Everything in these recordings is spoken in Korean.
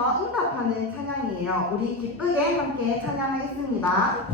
하면서 응답하는 찬양이에요. 우리 기쁘게 함께 찬양하겠습니다.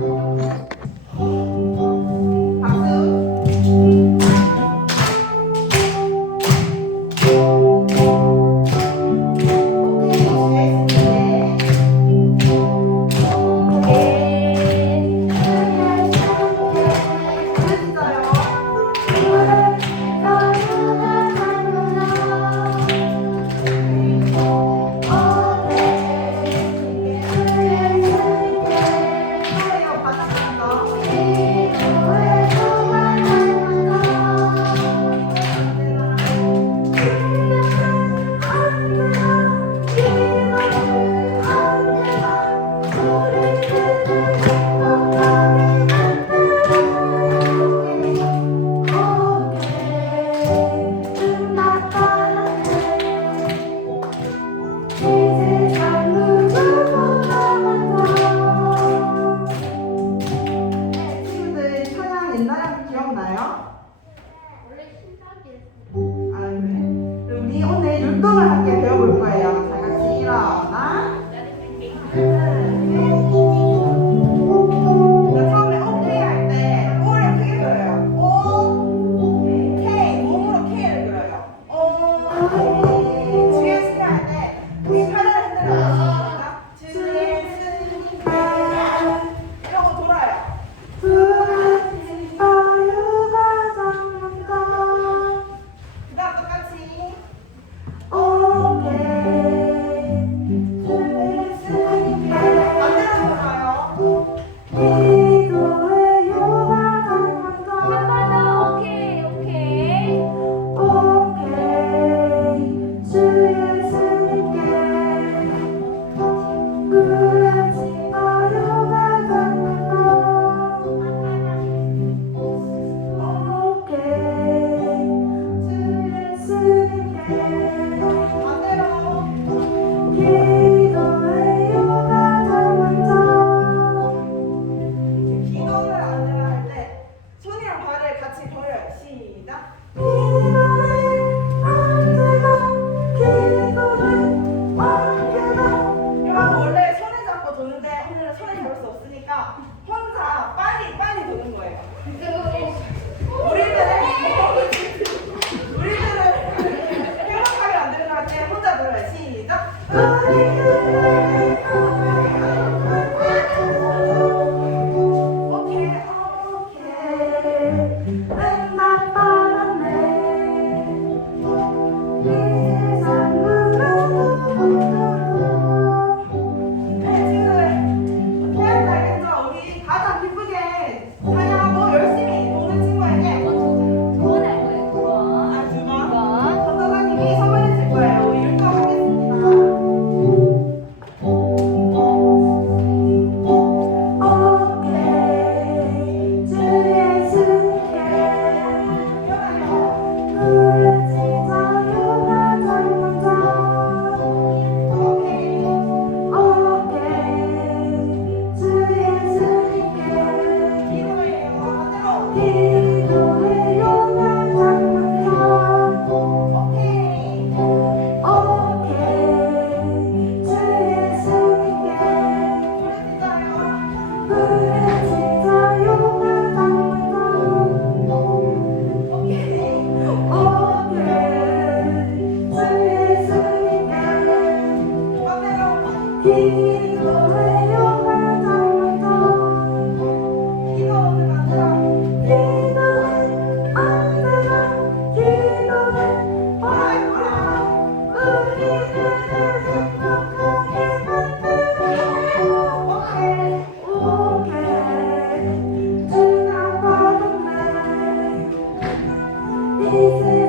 孩。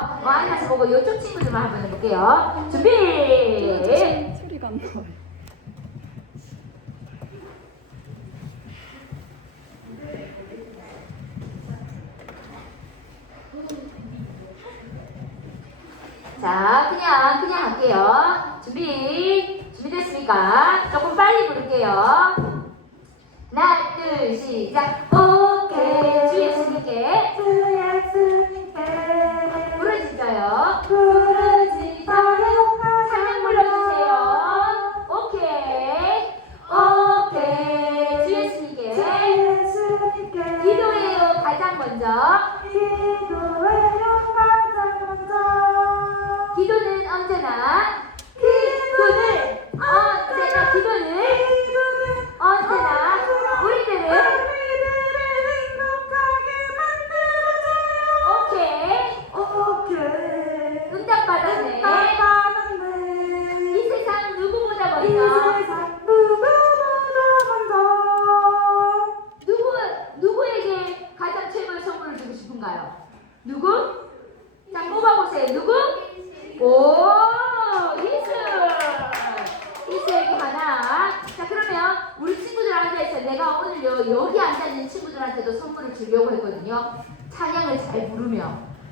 그죠? 와인 같이 보고 이쪽 친구들만 한번 해볼게요. 준비! 소리가 안 나와요. 자, 그냥, 그냥 할게요. 준비, 준비됐습니까? 조금 빨리 부를게요. 하나, 둘, 시작. 오케이. 주의하시게.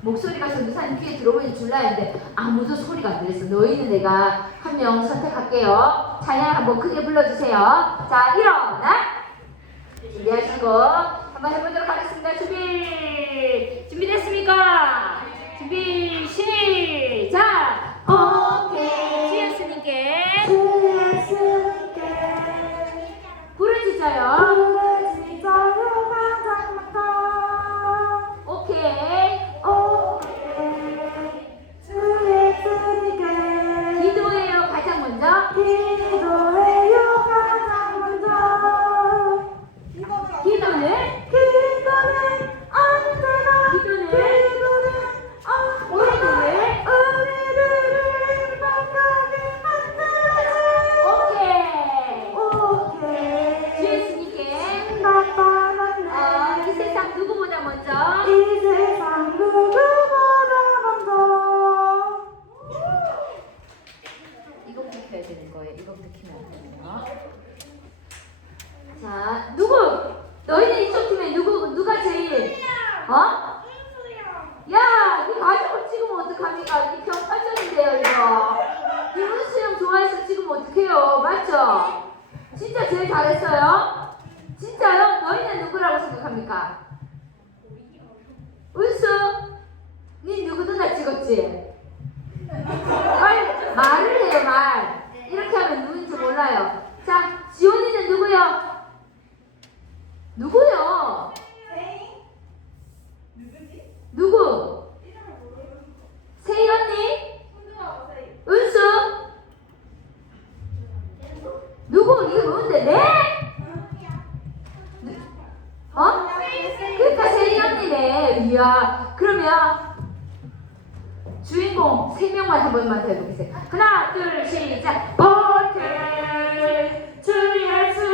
목소리가 전도사님 귀에 들어오면 줄라 했는데 아무도 소리가 안 들렸어. 너희는 내가 한 명 선택할게요. 찬양 한번 크게 불러주세요. 자, 일어나! 준비하시고 한번 해보도록 하겠습니다. 준비! 준비됐습니까? 준비, 시작! 오케이! 지연스님께. 지연스님께. 불을 짓어요. 어렵지? 말, 말을 해요, 말. 이렇게 하면 누군지 몰라요. 자, 지원이는 누구요? 누구요? 누구? 세희 언니? 은수? 누구? 이게 뭔데? 네? 어? 어? 그니까 세희 언니네. 이야, 그러면 주인공 세 명만 한 번만 더 해보겠어요. 하나, 둘, 시작. 버틸 준비할 수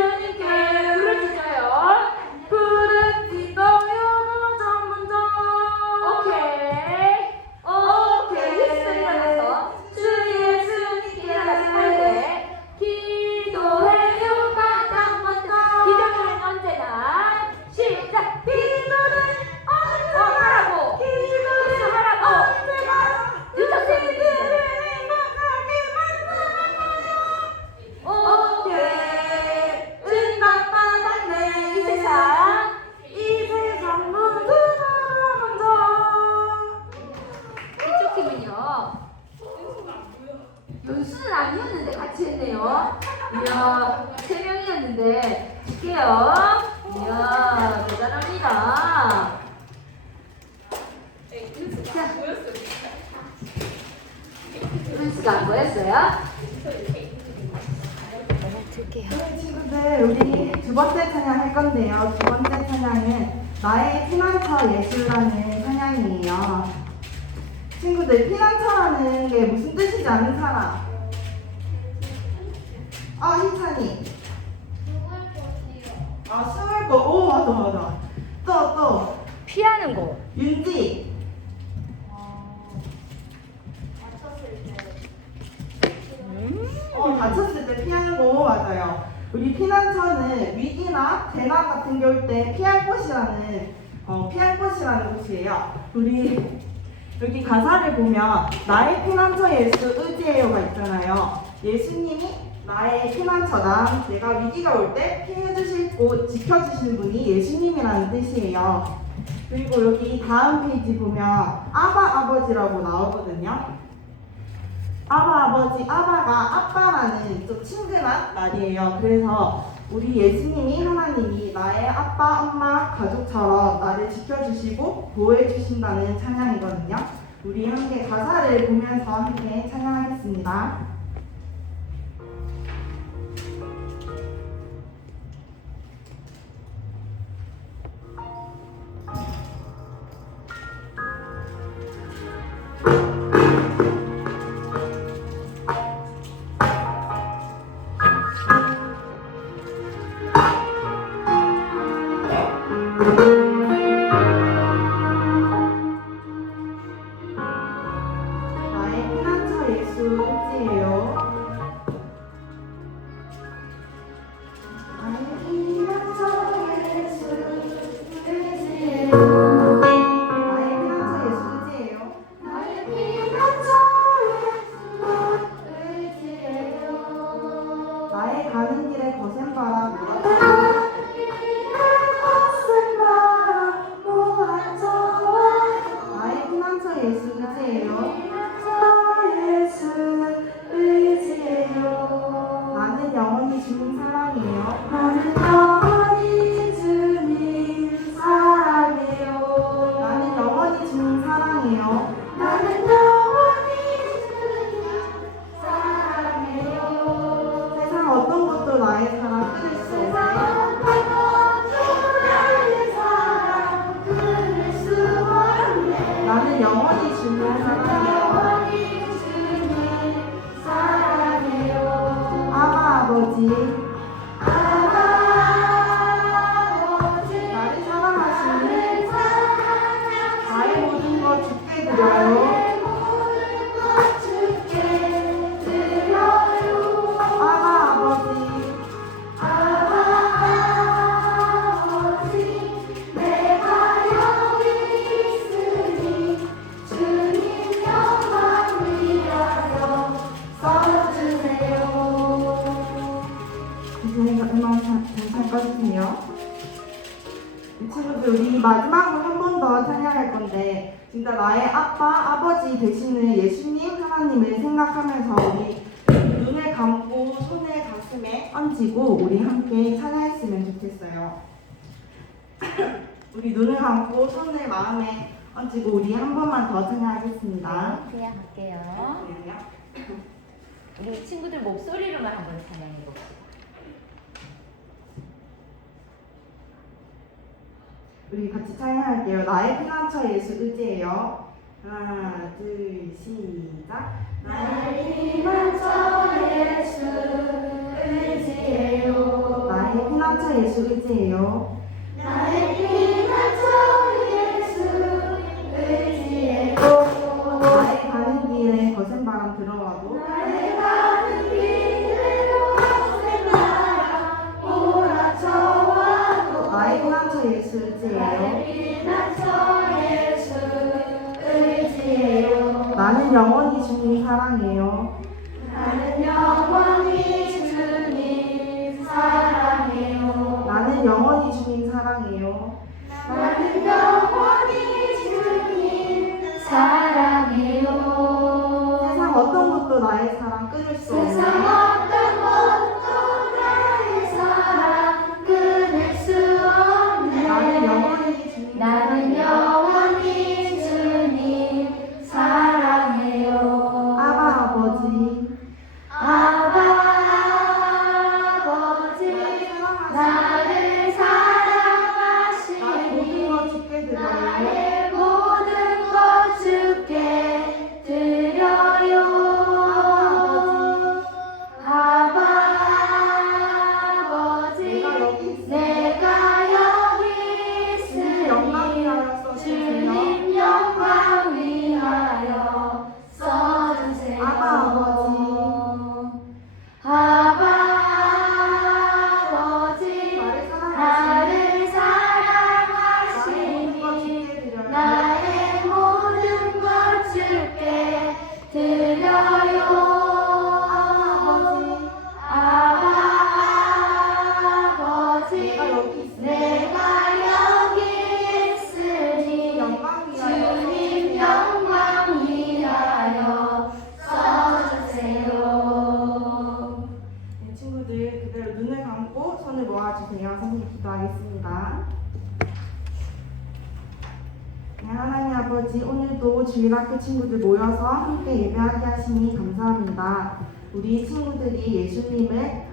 그 제가 안 보였어요? 친구들, 네, 우리 두 번째 찬양 할 건데요. 두 번째 찬양은 나의 피난처 예수라는 찬양이에요. 친구들, 피난처라는 게 무슨 뜻인지 아는 사람? 아, 희찬이. 아, 숨을 곳. 오, 맞아, 맞아. 또, 또. 피하는 곳. 윤지. 다쳤을 때 피하는 거 맞아요. 우리 피난처는 위기나 재난 같은 게올때 피할 곳이라는 어, 피할 곳이라는 곳이에요. 우리 여기 가사를 보면 나의 피난처 예수 의지해요가 있잖아요. 예수님이 나의 피난처다. 내가 위기가 올 때 피해주실 곳, 지켜주신 분이 예수님이라는 뜻이에요. 그리고 여기 다음 페이지 보면 아바 아버지라고 나오거든요. 아바 아버지 아바가 아빠라는 좀 친근한 말이에요. 그래서 우리 예수님이 하나님이 나의 아빠 엄마 가족처럼 나를 지켜주시고 보호해 주신다는 찬양이거든요. 우리 함께 가사를 보면서 함께 찬양하겠습니다. 의 친구들 우리 마지막으로 한 번 더 찬양할 건데 진짜 나의 아빠, 아버지 되시는 예수님 하나님을 생각하면서 우리 눈을 감고 손을 가슴에 얹히고 우리 함께 찬양했으면 좋겠어요. 우리 눈을 감고 손을 마음에 얹히고 우리 한 번만 더 찬양하겠습니다. 그냥 할게요. 우리 친구들 목소리로만 한번 찬양해 봅시다. 우리 같이 찬양할게요. 나의 피난처 예수 의지예요. 하나, 둘, 시작. 나의 피난처 예수 의지예요. 나의 피난처 예수 의지예요. 수 의지예요. 나는 영원히 주님 사랑해요. 주일학교 친구들 모여서 함께 예배하게 하시니 감사합니다. 우리 친구들이 예수님을